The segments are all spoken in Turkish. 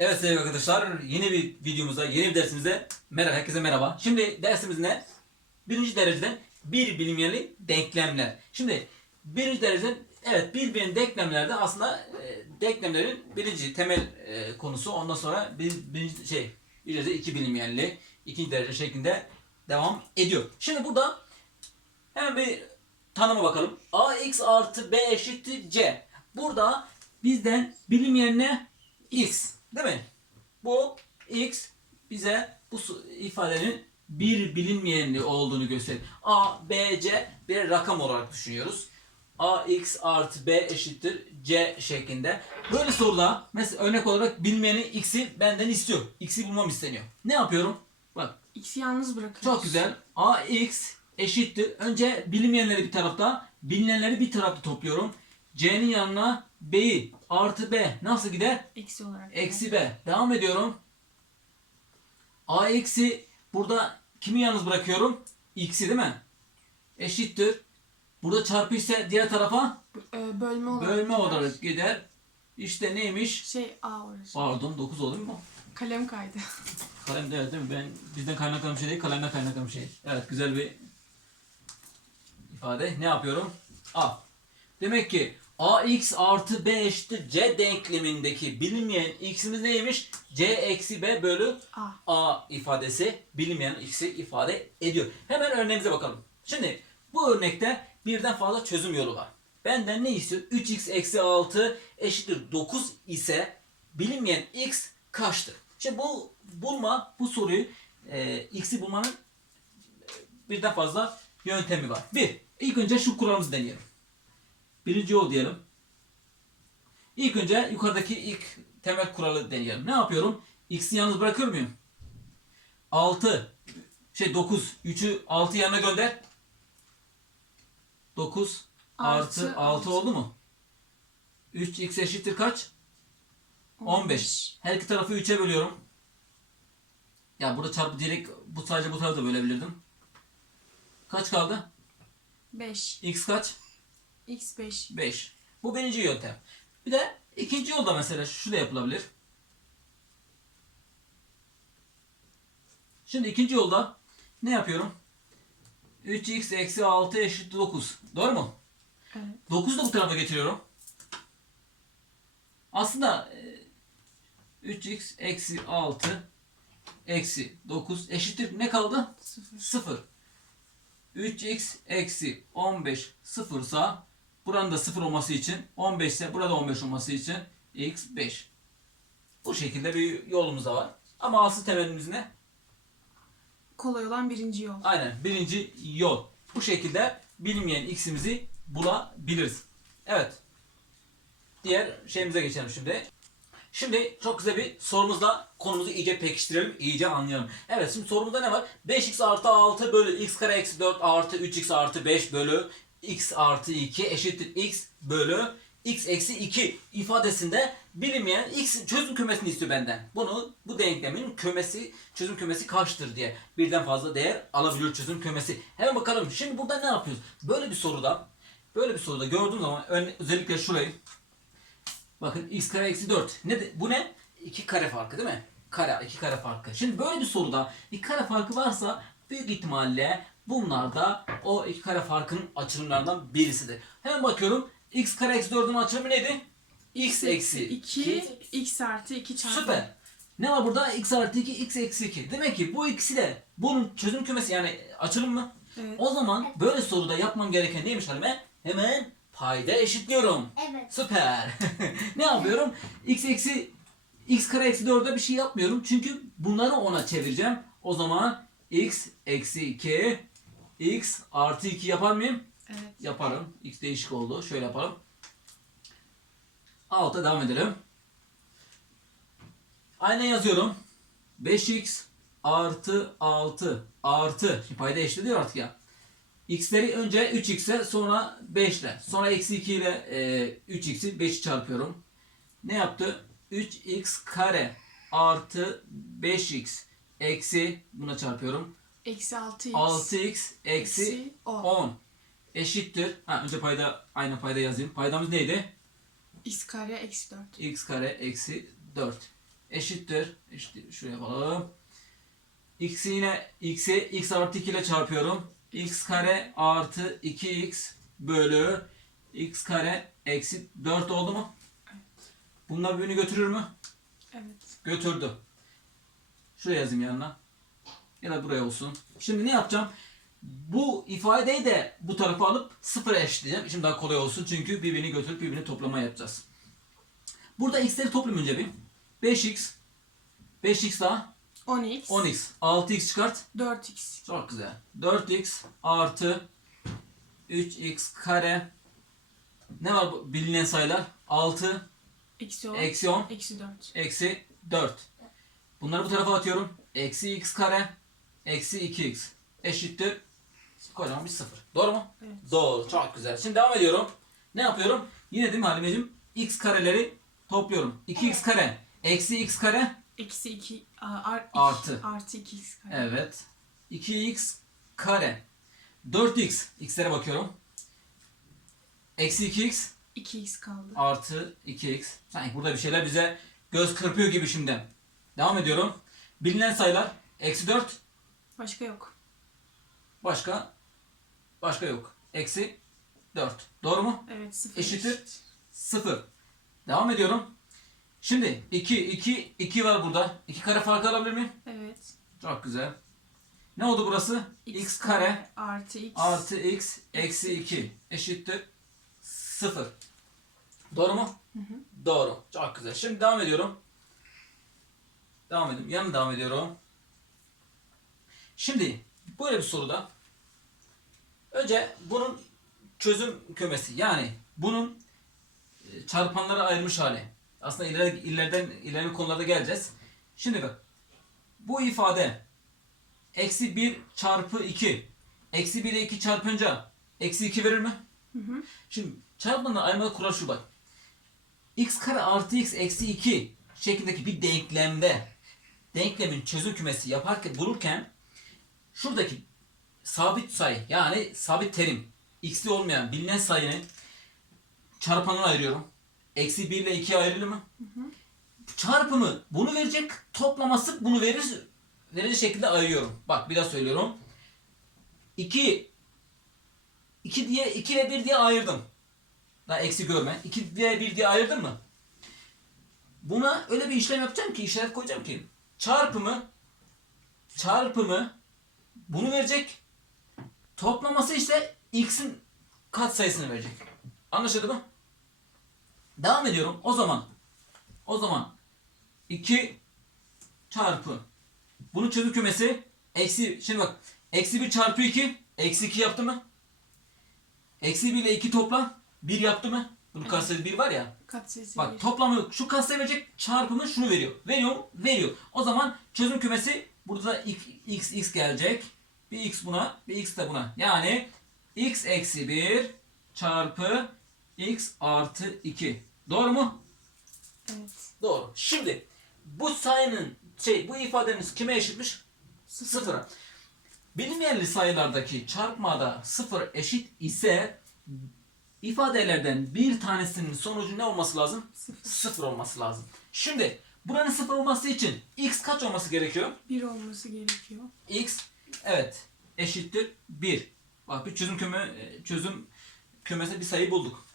Evet sevgili arkadaşlar yeni bir videomuza, yeni bir dersimize merhaba, herkese merhaba. Şimdi dersimiz ne? Birinci dereceden bir bilinmeyeni denklemler. Şimdi birinci dereceden evet birbirinin denklemlerde aslında e, denklemlerin birinci temel e, konusu ondan sonra bir, birinci şey bir iki bilinmeyenli ikinci derece şeklinde devam ediyor. Şimdi burada hemen bir tanıma bakalım. ax artı b eşittir c. Burada bizden bilinmeyen ne? x. Değil mi? Bu x bize bu ifadenin bir bilinmeyenli olduğunu gösterir. a, b, c bir rakam olarak düşünüyoruz. ax artı b eşittir c şeklinde. Böyle soruda mesela örnek olarak bilmeyeni x'i benden istiyor. x'i bulmam isteniyor. Ne yapıyorum? Bak X'i yalnız bırakıyoruz. çok güzel. ax eşittir. Önce bilinmeyenleri bir tarafta, bilinenleri bir tarafta topluyorum. C'nin yanına b'yi artı b nasıl gider? Eksi olarak. Eksi b. Devam ediyorum. a eksi burada kimi yalnız bırakıyorum? x'i değil mi? Eşittir. Burada çarpı ise diğer tarafa Ee, bölme olarak. bölme gider. olarak gider. İşte neymiş? Şey A orası. Pardon 9 oldu mu? Kalem kaydı. Kalem de evet değil mi? Ben bizden kaynaklanan bir şey değil, kalemden kaynaklanan bir şey. Evet güzel bir ifade. Ne yapıyorum? A. Demek ki ax artı b eşittir c denklemindeki bilinmeyen x'imiz neymiş? c eksi b bölü A. a ifadesi bilinmeyen x'i ifade ediyor. Hemen örneğimize bakalım. Şimdi bu örnekte birden fazla çözüm yolu var. Benden ne istiyor? 3x eksi 6 eşittir 9 ise bilinmeyen x kaçtır? Şimdi bu bulma, bu soruyu e, x'i bulmanın e, birden fazla yöntemi var. Bir, ilk önce şu kuralımızı deneyelim. Birinci yol diyelim. İlk önce yukarıdaki ilk temel kuralı deneyelim. Ne yapıyorum? X'i yalnız bırakır mıyım? 6 şey 9 3'ü 6 yanına gönder. 9 artı, Artı 6 altı. oldu mu? 3x eşittir kaç? 15. Her iki tarafı 3'e bölüyorum. Ya burada çarpı direkt bu sadece bu tarafı da bölebilirdim. Kaç kaldı? 5. X kaç? X 5. 5. Bu birinci yöntem. Bir de ikinci yolda mesela şu da yapılabilir. Şimdi ikinci yolda ne yapıyorum? 3x eksi 6 eşittir 9. Doğru mu? Evet. 9'u da bu tarafa getiriyorum. Aslında e, 3x eksi 6 eksi 9 eşittir ne kaldı? 0. 0. 3x eksi 15 sıfırsa buranın da 0 olması için 15 ise burada 15 olması için x 5. Bu şekilde bir yolumuz da var. Ama asıl temelimiz ne? Kolay olan birinci yol. Aynen birinci yol. Bu şekilde bilinmeyen x'imizi bulabiliriz. Evet. Diğer şeyimize geçelim şimdi. Şimdi çok güzel bir sorumuzla konumuzu iyice pekiştirelim, iyice anlayalım. Evet şimdi sorumuzda ne var? 5x artı 6 bölü x kare eksi 4 artı 3x artı 5 bölü x artı 2 eşittir x bölü x eksi 2 ifadesinde bilinmeyen x çözüm kümesini istiyor benden. Bunu bu denklemin kümesi, çözüm kümesi kaçtır diye birden fazla değer alabiliyor çözüm kümesi. Hemen bakalım. Şimdi burada ne yapıyoruz? Böyle bir soruda böyle bir soruda gördüğüm zaman özellikle şurayı Bakın x kare eksi 4. Ne de- bu ne? 2 kare farkı değil mi? Kare, 2 kare farkı. Şimdi böyle bir soruda 2 kare farkı varsa büyük ihtimalle bunlar da o 2 kare farkının açılımlarından birisidir. Hemen bakıyorum. x kare eksi 4'ün açılımı neydi? x eksi 2. 2. X artı 2 çarpı. Süper. Ne var burada? x artı 2, x eksi 2. Demek ki bu ikisi de bunun çözüm kümesi yani açılım mı? Evet. O zaman böyle soruda yapmam gereken neymiş Halime? Hemen payda eşitliyorum. Evet. Süper. ne yapıyorum? x eksi x kare eksi 4'e bir şey yapmıyorum. Çünkü bunları ona çevireceğim. O zaman x eksi 2 x artı 2 yapar mıyım? Evet. Yaparım. X değişik oldu. Şöyle yapalım. Alta devam edelim. Aynen yazıyorum. 5x artı 6 artı. Şimdi payda eşitliyor artık ya. X'leri önce 3x'e sonra 5 ile. Sonra eksi 2 ile e, 3x'i 5'i çarpıyorum. Ne yaptı? 3x kare artı 5x eksi buna çarpıyorum. Eksi 6 X. 6x eksi Eksi 10. 10 eşittir. Ha, önce payda aynı payda yazayım. Paydamız neydi? X kare eksi 4. x kare eksi 4. eşittir. eşittir. Şuraya yapalım. X'i yine x'i x artı 2 ile çarpıyorum. x kare artı 2x bölü x kare eksi 4 oldu mu? Bunlar birbirini götürür mü? Evet. Götürdü. Şuraya yazayım yanına. Ya da buraya olsun. Şimdi ne yapacağım? Bu ifadeyi de bu tarafa alıp sıfıra eşitleyeceğim. Şimdi daha kolay olsun çünkü birbirini götürüp birbirini toplama yapacağız. Burada x'leri toplayayım önce bir. 5x 5x daha 10x. 10x 6x çıkart. 4x. Çok güzel. 4x artı 3x kare ne var bu bilinen sayılar? 6 Eksi 10. eksi 10 Eksi 4. eksi 4. Bunları bu tarafa atıyorum. Eksi x kare eksi 2x eşittir kocaman bir sıfır. Doğru mu? Evet. Doğru. Çok güzel. Şimdi devam ediyorum. Ne yapıyorum? Yine değil mi Halimeciğim? x kareleri topluyorum. 2x kare eksi x kare Eksi 2. Ar, Artı. Artı 2x kare. evet. 2x kare 4x x'lere bakıyorum. Eksi 2x 2x kaldı. artı 2x. Sanki burada bir şeyler bize göz kırpıyor gibi şimdi. Devam ediyorum. Bilinen sayılar eksi 4 Başka yok. başka başka yok. Eksi 4. Doğru mu? Evet 0. Eşittir. 0. Devam ediyorum. Şimdi 2 2 2 var burada. 2 kare farkı alabilir miyim? Evet. Çok güzel. Ne oldu burası? x, kare artı x. artı x eksi 2 eşittir 0. Doğru mu? Doğru. Çok güzel. Şimdi devam ediyorum. Devam ediyorum. Yanına devam ediyorum. Şimdi böyle bir soruda önce bunun çözüm kümesi yani bunun e, çarpanlara ayrılmış hali. Aslında ileri, ileriden ileriki konularda geleceğiz. Şimdi bak. Bu ifade eksi 1 çarpı 2 eksi 1 ile 2 çarpınca eksi 2 verir mi? Şimdi çarpmanın ayırmalı kural şu bak. x kare artı x eksi 2 şeklindeki bir denklemde denklemin çözüm kümesi yaparken bulurken şuradaki sabit sayı yani sabit terim x'li olmayan bilinen sayının çarpanını ayırıyorum. Eksi 1 ile 2 ayrılır mı? Çarpımı bunu verecek, toplaması bunu verir, verir şekilde ayırıyorum. Bak bir daha söylüyorum. 2 2 diye 2 ve 1 diye ayırdım. Daha eksi görme. 2 diye 1 diye ayırdın mı? Buna öyle bir işlem yapacağım ki işaret koyacağım ki çarpımı çarpımı bunu verecek. Toplaması işte x'in katsayısını verecek. Anlaşıldı mı? Devam ediyorum. O zaman o zaman 2 çarpı bunun çözüm kümesi eksi şimdi bak eksi 1 çarpı 2 eksi 2 yaptı mı? Eksi 1 ile 2 toplam 1 yaptı mı? Bunun katsayısı 1 var ya. Katsayısı Bak toplamı şu katsayı verecek çarpımı şunu veriyor. Veriyor mu? Veriyor. O zaman çözüm kümesi burada da x, x, x gelecek. Bir x buna bir x de buna. Yani x eksi 1 çarpı x artı 2. Doğru mu? Evet. Doğru. Şimdi bu sayının şey bu ifademiz kime eşitmiş? Sıfır. Sıfıra. Bilinmeyenli sayılardaki çarpmada sıfır eşit ise ifadelerden bir tanesinin sonucu ne olması lazım? Sıfır. Sıfır olması lazım. Şimdi buranın sıfır olması için x kaç olması gerekiyor? 1 olması gerekiyor. x evet eşittir 1. Bak bir çözüm küme çözüm kümesi bir sayı bulduk.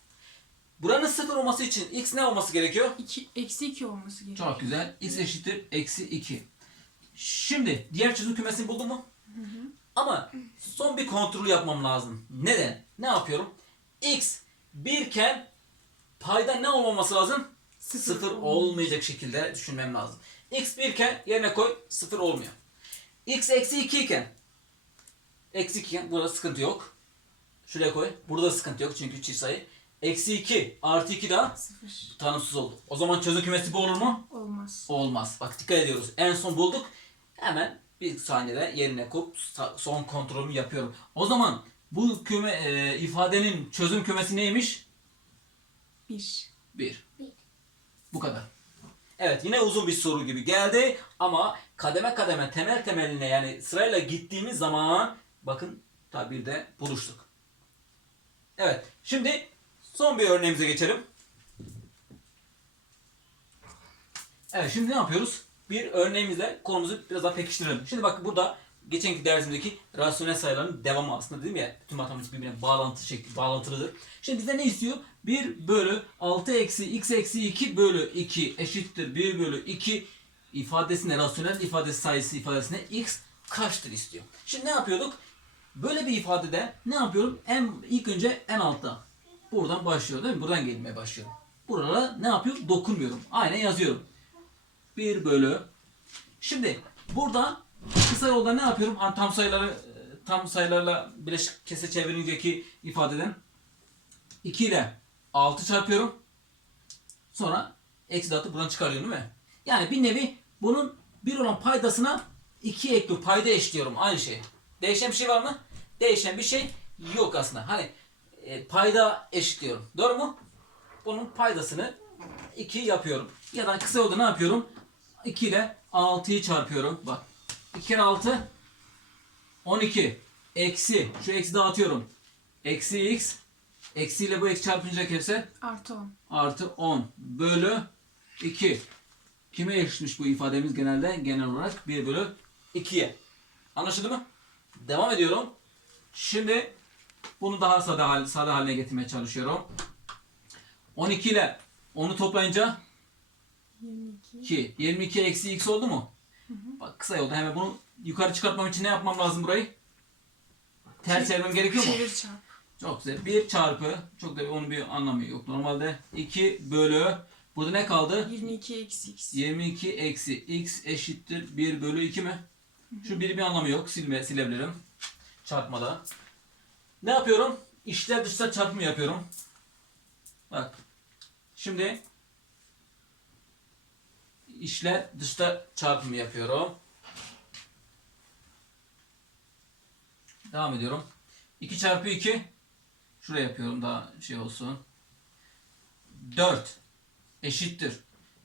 Buranın sıfır olması için x ne olması gerekiyor? 2 eksi 2 olması gerekiyor. Çok güzel. x eşittir eksi 2. Şimdi diğer çözüm kümesini buldum mu? Ama son bir kontrol yapmam lazım. Neden? Ne yapıyorum? x 1 iken payda ne olmaması lazım? Sıfır Sıfır olmayacak şekilde düşünmem lazım. x 1 iken yerine koy sıfır olmuyor. X eksi 2 iken eksi 2 iken burada sıkıntı yok. Şuraya koy. Burada sıkıntı yok çünkü çift sayı. Eksi 2 artı 2 daha 0. tanımsız oldu. O zaman çözüm kümesi bu olur mu? Olmaz. Olmaz. Bak dikkat ediyoruz. En son bulduk. Hemen bir saniyede yerine koyup son kontrolümü yapıyorum. O zaman bu küme e, ifadenin çözüm kümesi neymiş? 1. 1. Bu kadar. Evet yine uzun bir soru gibi geldi ama kademe kademe temel temeline yani sırayla gittiğimiz zaman bakın tabirde buluştuk. Evet şimdi son bir örneğimize geçelim. Evet şimdi ne yapıyoruz? Bir örneğimizle konumuzu biraz daha pekiştirelim. Şimdi bak burada geçenki dersimizdeki rasyonel sayıların devamı aslında dedim ya bütün matematik birbirine bağlantı şekli bağlantılıdır. Şimdi bize ne istiyor? 1 bölü 6 eksi x eksi 2 bölü 2 eşittir 1 bölü 2 ifadesine rasyonel ifadesi sayısı ifadesine x kaçtır istiyor. Şimdi ne yapıyorduk? Böyle bir ifadede ne yapıyorum? En ilk önce en altta. Buradan başlıyor değil mi? Buradan gelmeye başlıyorum. Buralara ne yapıyorum? Dokunmuyorum. Aynen yazıyorum. 1 bölü. Şimdi burada kısa yolda ne yapıyorum? Hani tam sayıları e, tam sayılarla bileşik kese çevirinceki ifadeden 2 ile 6 çarpıyorum. Sonra eksi dağıtıp buradan çıkarıyorum değil mi? Yani bir nevi bunun bir olan paydasına 2 ekliyorum. Payda eşliyorum. Aynı şey. Değişen bir şey var mı? Değişen bir şey yok aslında. Hani e, payda eşitliyorum. Doğru mu? Bunun paydasını 2 yapıyorum. Ya da kısa yolda ne yapıyorum? 2 ile 6'yı çarpıyorum. Bak. 2 kere 6 12 eksi şu eksi dağıtıyorum. Eksi x eksi ile bu eksi çarpınca hepsi Artı 10. artı 10 bölü 2. Kime eşitmiş bu ifademiz genelde? Genel olarak 1 bölü 2'ye. Anlaşıldı mı? Devam ediyorum. Şimdi bunu daha sade, hal, sade haline getirmeye çalışıyorum. 12 ile 10'u toplayınca 22. 2. 22 eksi x oldu mu? Bak kısa yolda hemen bunu yukarı çıkartmam için ne yapmam lazım burayı? Ters çevirmem gerekiyor mu? Çevir çarp. Çok güzel. 1 çarpı, çok da onun bir anlamı yok. Normalde 2 bölü, burada ne kaldı? 22 eksi x. 22 eksi x eşittir 1 bölü 2 mi? Şu biri bir anlamı yok. Silme, silebilirim. Çarpmada. Ne yapıyorum? İşler dışlar çarpımı yapıyorum. Bak. Şimdi işler dışta çarpımı yapıyorum. Devam ediyorum. 2 çarpı 2 şuraya yapıyorum daha şey olsun. 4 eşittir.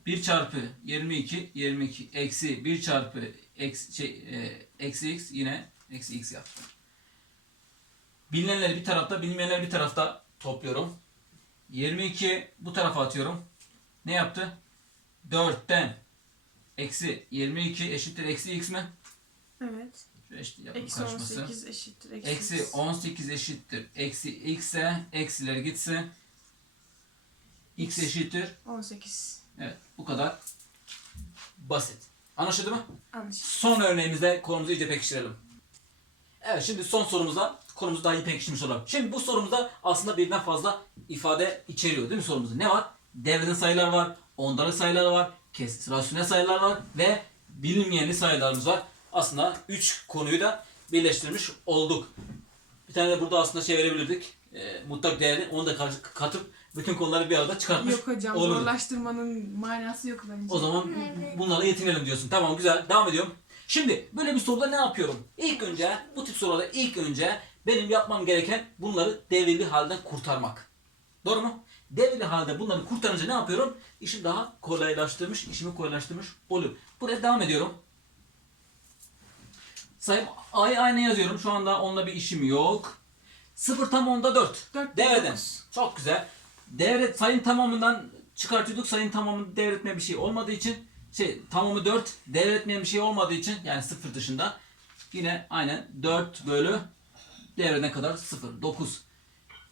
1 çarpı 22 22 eksi 1 çarpı eksi, şey, e, eksi x yine eksi x yaptım. Bilinenleri bir tarafta bilinmeyenleri bir tarafta topluyorum. 22 bu tarafa atıyorum. Ne yaptı? 4'ten eksi 22 eşittir eksi x mi? Evet. Yapım Eksi karışması. 18 eşittir. Eksi, Eksi x. 18 eşittir. Eksi x'e eksiler gitsin. x eşittir. 18. Evet bu kadar basit. Anlaşıldı mı? Anlaşıldı. Son örneğimizde konumuzu iyice pekiştirelim. Evet şimdi son sorumuzda konumuzu daha iyi pekiştirmiş olalım. Şimdi bu sorumuzda aslında birden fazla ifade içeriyor değil mi sorumuzda? Ne var? Devreden sayılar var, ondalık sayılar var, kesit rasyonel sayılar var ve bilinmeyenli sayılarımız var. Aslında 3 konuyu da birleştirmiş olduk. Bir tane de burada aslında şey verebilirdik. E, mutlak değerli onu da katıp bütün konuları bir arada çıkartmış Yok hocam olurduk. zorlaştırmanın manası yok bence. O zaman bunlarla yetinelim diyorsun. Tamam güzel. Devam ediyorum. Şimdi böyle bir soruda ne yapıyorum? İlk önce bu tip sorularda ilk önce benim yapmam gereken bunları devirli halden kurtarmak. Doğru mu? Devirli halde bunları kurtarınca ne yapıyorum? İşi daha kolaylaştırmış, işimi kolaylaştırmış oluyor. Buraya devam ediyorum. Sayım A'yı aynı yazıyorum. Şu anda onunla bir işim yok. 0 tam onda 4. Dört Devreden. dokuz. Çok güzel. Devret sayın tamamından çıkartıyorduk. Sayın tamamını devretme bir şey olmadığı için şey tamamı 4 devretmeyen bir şey olmadığı için yani 0 dışında yine aynen 4 bölü devrene kadar 0 9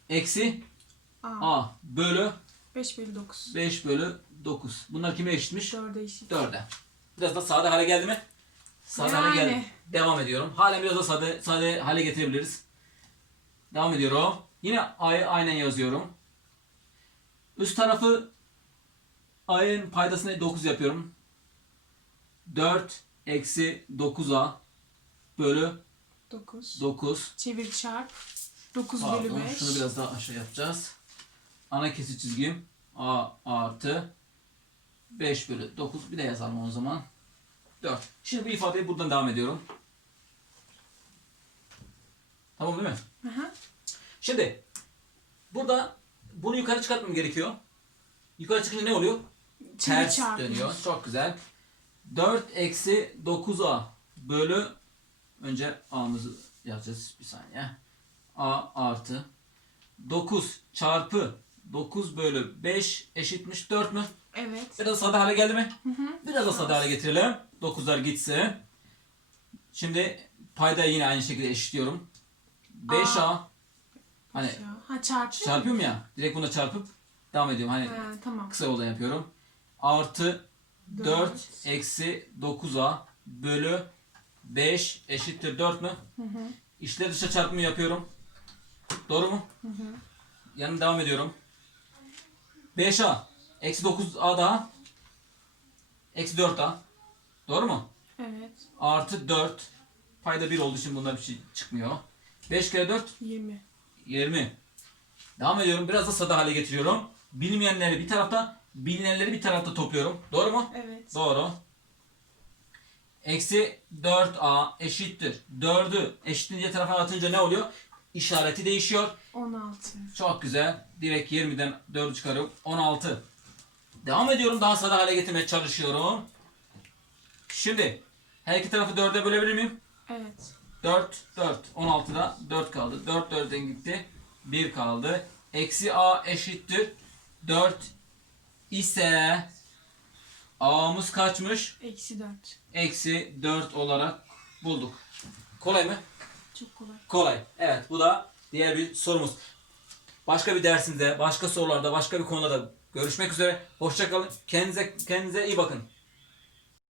eksi A. a bölü 5 bölü 9. 5 bölü 9. Bunlar kime eşitmiş? 4'e eşit. 4'e. Biraz da sade hale geldi mi? Sade hale Yani. geldi. Devam ediyorum. Halen biraz da sade, sade hale getirebiliriz. Devam ediyorum. Yine a'yı aynen yazıyorum. Üst tarafı a'nın paydasını 9 yapıyorum. 4 eksi 9a bölü 9. 9. Çevir çarp. 9 bölü Pardon. 5. Şunu biraz daha aşağı yapacağız. Ana kesit çizgim a artı 5 bölü 9. Bir de yazalım o zaman. 4. Şimdi bu ifadeyi buradan devam ediyorum. Tamam değil mi? Hı hı. Şimdi burada bunu yukarı çıkartmam gerekiyor. Yukarı çıkınca ne oluyor? Ters çarpı. dönüyor. Çok güzel. 4 eksi 9a bölü önce a'mızı yazacağız bir saniye. a artı 9 çarpı 9 bölü 5 eşitmiş 4 mü? Evet. Biraz sade hale geldi mi? Hı hı. Biraz da sade hale getirelim. 9'lar gitsin. Şimdi paydayı yine aynı şekilde eşitliyorum. 5A hani Ha çarpı. çarpıyorum ya. Direkt buna çarpıp devam ediyorum. Hani Ha, tamam. kısa yoldan yapıyorum. Artı 4 Dört. eksi 9A bölü 5 eşittir 4 mü? Hı hı. İçler dışa çarpımı yapıyorum. Doğru mu? Hı hı. Yanına devam ediyorum. 5A eksi 9A daha eksi 4A. Doğru mu? Evet. Artı 4 payda 1 olduğu için bunlar bir şey çıkmıyor. 5 kere 4 20. 20. Devam ediyorum. Biraz da sade hale getiriyorum. Bilinmeyenleri bir tarafta, bilinenleri bir tarafta topluyorum. Doğru mu? Evet. Doğru. Eksi 4a eşittir. 4'ü eşitliğin diğer tarafa atınca ne oluyor? İşareti değişiyor. 16. Çok güzel. Direkt 20'den 4'ü çıkarıyorum. 16. Devam ediyorum. Daha sade hale getirmeye çalışıyorum. Şimdi her iki tarafı 4'e bölebilir miyim? Evet. 4, 4. 16'da 4 kaldı. 4 4'den gitti. 1 kaldı. Eksi a eşittir. 4 ise a'mız kaçmış? Eksi 4. Eksi 4 olarak bulduk. Kolay mı? Çok kolay. Kolay. Evet bu da diğer bir sorumuz. Başka bir dersimizde, başka sorularda, başka bir konuda görüşmek üzere. Hoşçakalın. Kendinize, kendinize iyi bakın.